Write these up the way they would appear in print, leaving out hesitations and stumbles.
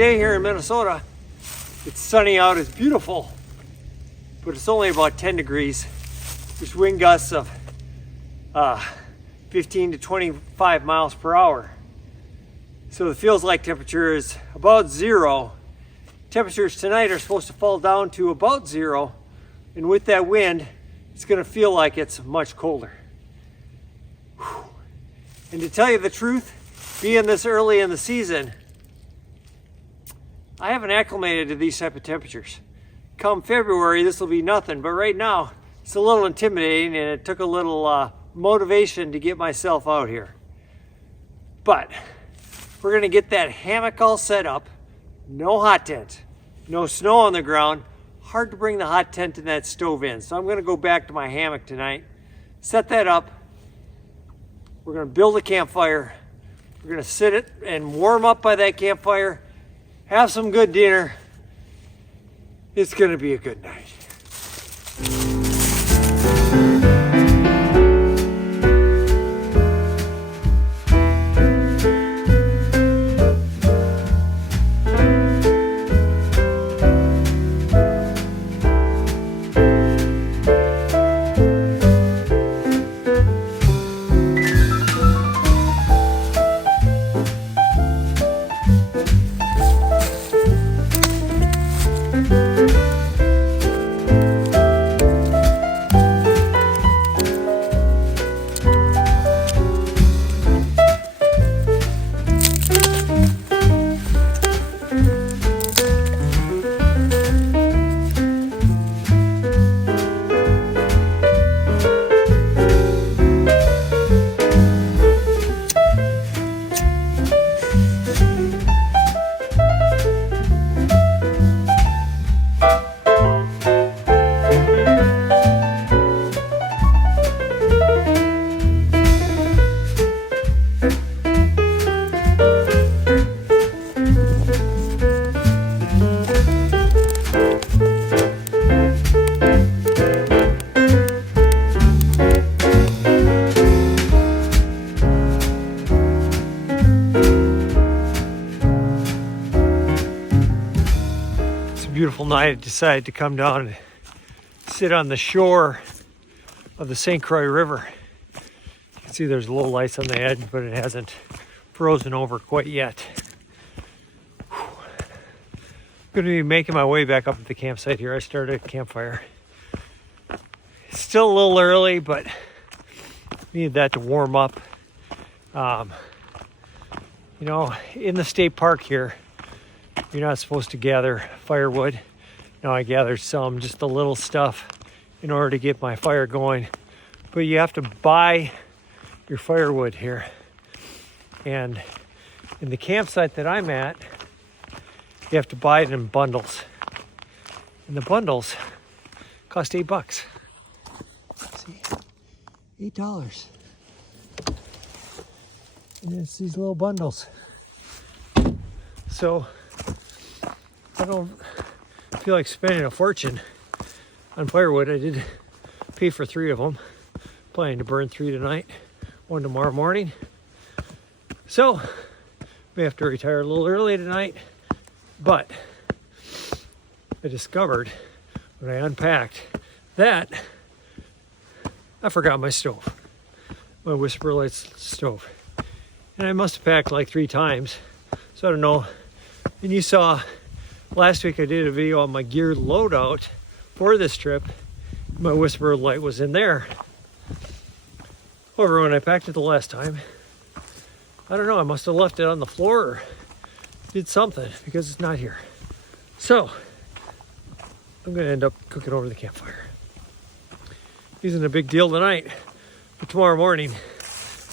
day here in Minnesota. It's sunny out, it's beautiful, but it's only about 10 degrees. There's wind gusts of 15 to 25 miles per hour. So the feels like temperature is about 0. Temperatures tonight are supposed to fall down to about 0, and with that wind, it's gonna feel like it's much colder. Whew. And to tell you the truth, being this early in the season, I haven't acclimated to these type of temperatures. Come February, this will be nothing, but right now, it's a little intimidating, and it took a little motivation to get myself out here. But we're gonna get that hammock all set up. No hot tent, no snow on the ground. Hard to bring the hot tent and that stove in. So I'm gonna go back to my hammock tonight, set that up. We're gonna build a campfire. We're gonna sit it and warm up by that campfire, have some good dinner. It's gonna be a good night. Beautiful night. I decided to come down and sit on the shore of the St. Croix River. You can see there's a little ice on the edge, but it hasn't frozen over quite yet. Whew. I'm going to be making my way back up to the campsite here. I started a campfire. It's still a little early, but needed that to warm up. You know, in the state park here, you're not supposed to gather firewood. Now I gathered some, just the little stuff in order to get my fire going. But you have to buy your firewood here. And in the campsite that I'm at, you have to buy it in bundles. And the bundles cost $8. See, $8. And it's these little bundles. So I don't feel like spending a fortune on firewood. I did pay for 3 of them. Planning to burn 3 tonight, 1 tomorrow morning. So, may have to retire a little early tonight. But I discovered when I unpacked that I forgot my stove. My Whisper Lights stove. And I must have packed like 3 times. So I don't know. And you saw last week I did a video on my gear loadout for this trip. My Whisper Light was in there. However, when I packed it the last time, I don't know, I must have left it on the floor or did something because it's not here. So, I'm going to end up cooking over the campfire. Isn't a big deal tonight, but tomorrow morning,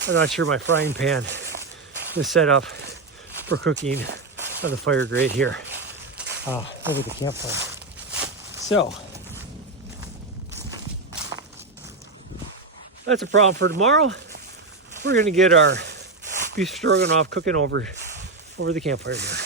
I'm not sure my frying pan is set up for cooking on the fire grate here. Over the campfire. So, that's a problem for tomorrow. We're gonna get our beef stroganoff cooking over the campfire here.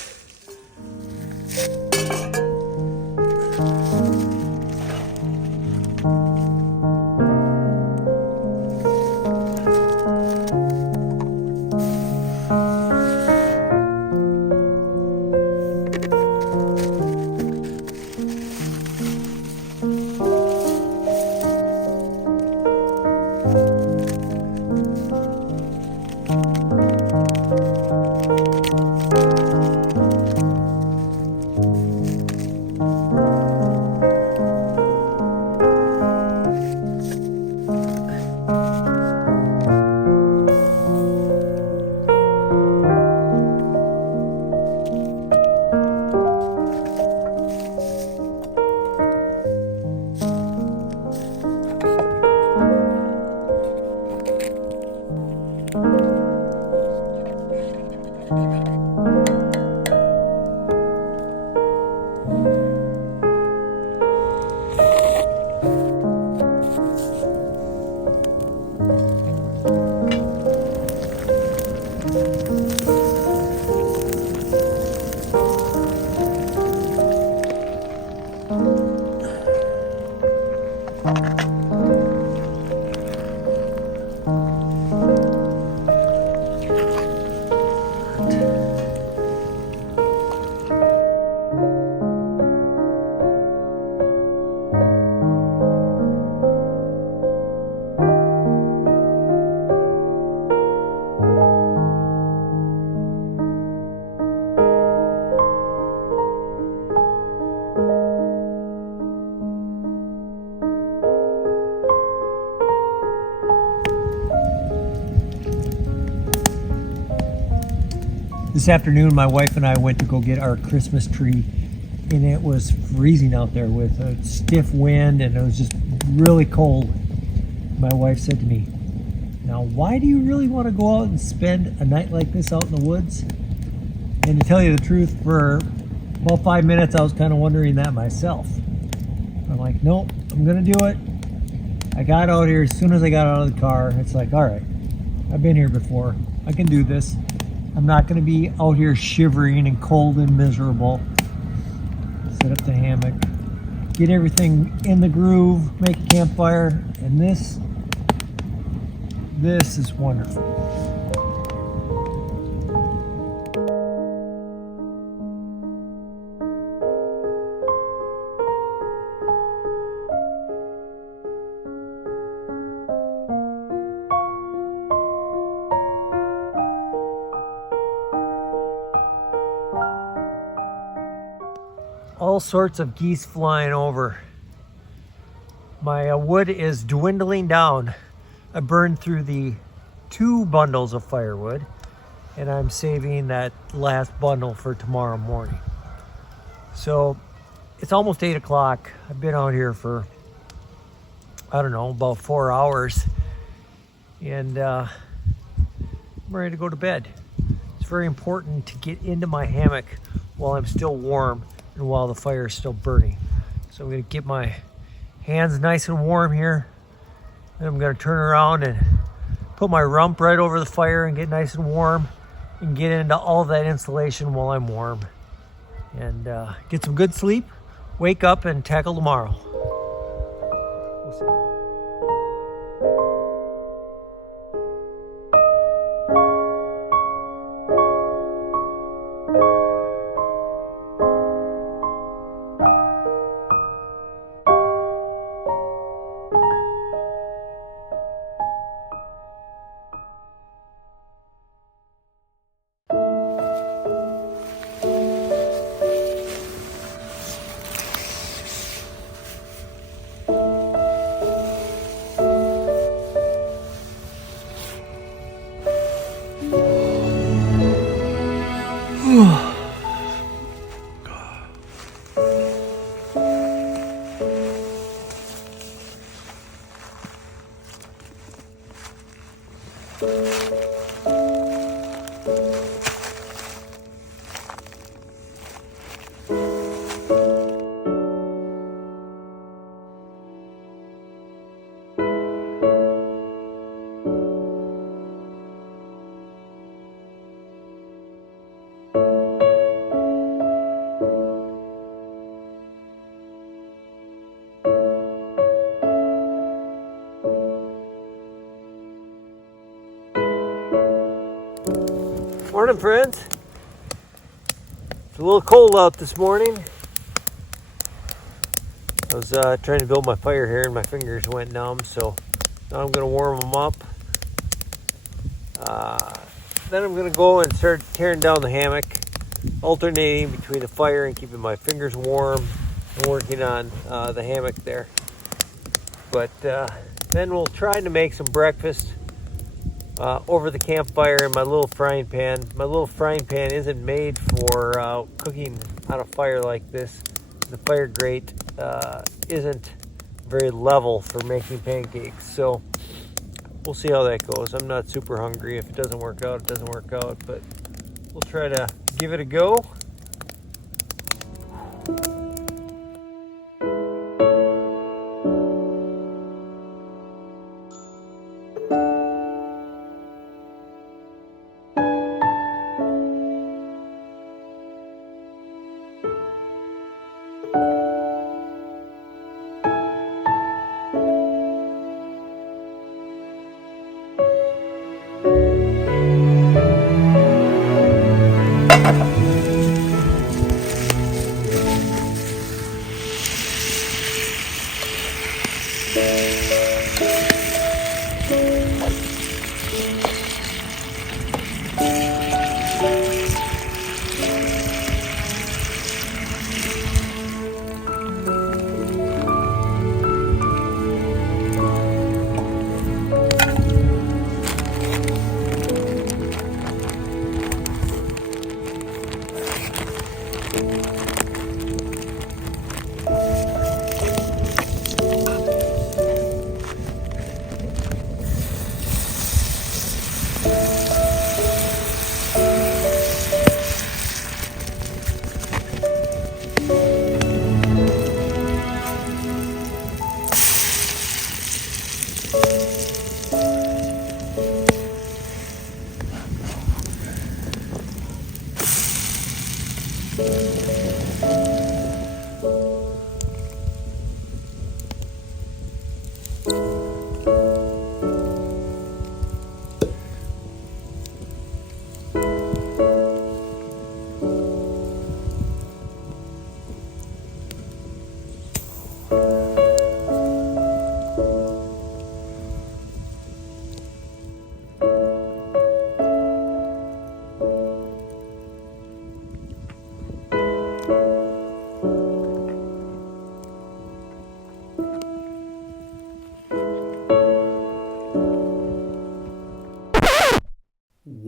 This afternoon, my wife and I went to go get our Christmas tree, and it was freezing out there with a stiff wind, and it was just really cold. My wife said to me, "Now, why do you really want to go out and spend a night like this out in the woods?" And to tell you the truth, for about 5 minutes, I was kind of wondering that myself. I'm like, nope, I'm gonna do it. I got out here as soon as I got out of the car. It's like, all right, I've been here before. I can do this. I'm not gonna be out here shivering and cold and miserable. Set up the hammock, get everything in the groove, make a campfire, and this is wonderful. All sorts of geese flying over. My wood is dwindling down. I burned through the 2 bundles of firewood, and I'm saving that last bundle for tomorrow morning. So it's almost 8 o'clock. I've been out here for, I don't know, about 4 hours, and I'm ready to go to bed. It's very important to get into my hammock while I'm still warm and while the fire is still burning. So I'm gonna get my hands nice and warm here. Then I'm gonna turn around and put my rump right over the fire and get nice and warm and get into all that insulation while I'm warm. And get some good sleep, wake up and tackle tomorrow. We'll see. Morning, friends. It's a little cold out this morning. I was trying to build my fire here and my fingers went numb, so now I'm going to warm them up. Then I'm going to go and start tearing down the hammock, alternating between the fire and keeping my fingers warm and working on the hammock there. But then we'll try to make some breakfast over the campfire in my little frying pan. My little frying pan isn't made for cooking on a fire like this. The fire grate isn't very level for making pancakes, so we'll see how that goes. I'm not super hungry. If it doesn't work out, it doesn't work out, but we'll try to give it a go.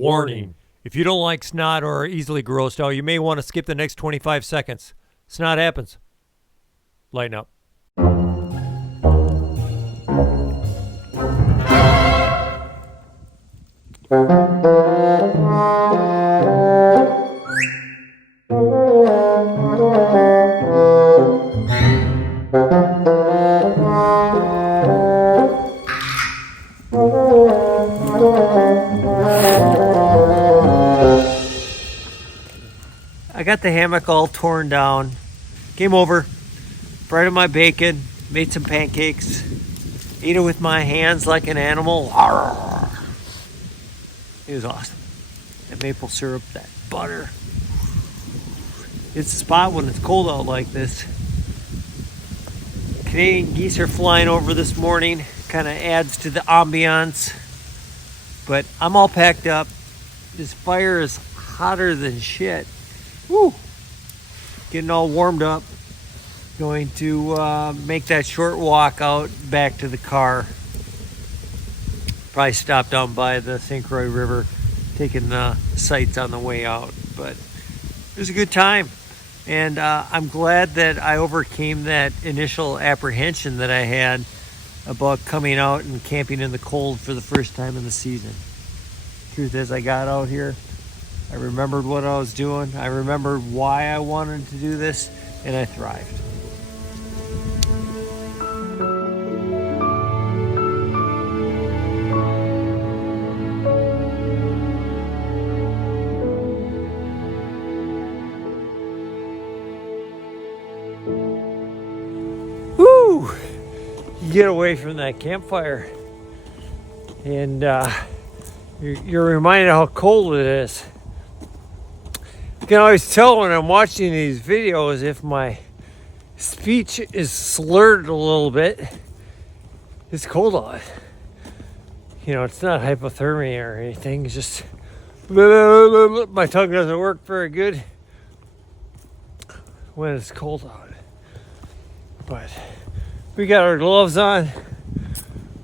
Warning. If you don't like snot or are easily grossed out, you may want to skip the next 25 seconds. Snot happens. Lighten up. I got the hammock all torn down. Came over, fried my bacon, made some pancakes, ate it with my hands like an animal. It was awesome. That maple syrup, that butter. It's a spot when it's cold out like this. Canadian geese are flying over this morning. Kind of adds to the ambiance. But I'm all packed up. This fire is hotter than shit. Woo! Getting all warmed up. Going to make that short walk out back to the car. Probably stop down by the St. Croix River, taking the sights on the way out. But it was a good time. And I'm glad that I overcame that initial apprehension that I had about coming out and camping in the cold for the first time in the season. Truth is, I got out here. I remembered what I was doing. I remembered why I wanted to do this, and I thrived. Woo! You get away from that campfire, and you're reminded how cold it is. You can always tell when I'm watching these videos if my speech is slurred a little bit. It's cold out. You know, it's not hypothermia or anything. It's just my tongue doesn't work very good when it's cold out. But we got our gloves on.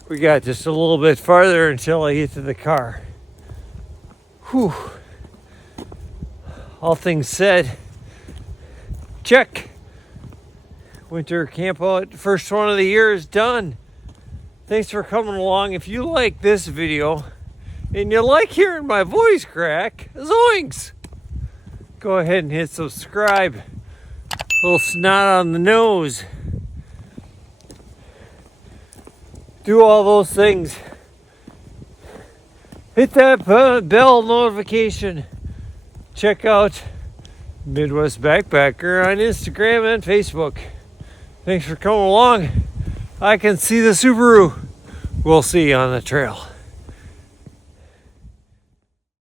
We got just a little bit farther until I get to the car. Whew. All things said, check. Winter Campout, first one of the year is done. Thanks for coming along. If you like this video and you like hearing my voice crack, zoinks! Go ahead and hit subscribe. A little snot on the nose. Do all those things. Hit that bell notification. Check out Midwest Backpacker on Instagram and Facebook. Thanks for coming along. I can see the Subaru. We'll see you on the trail.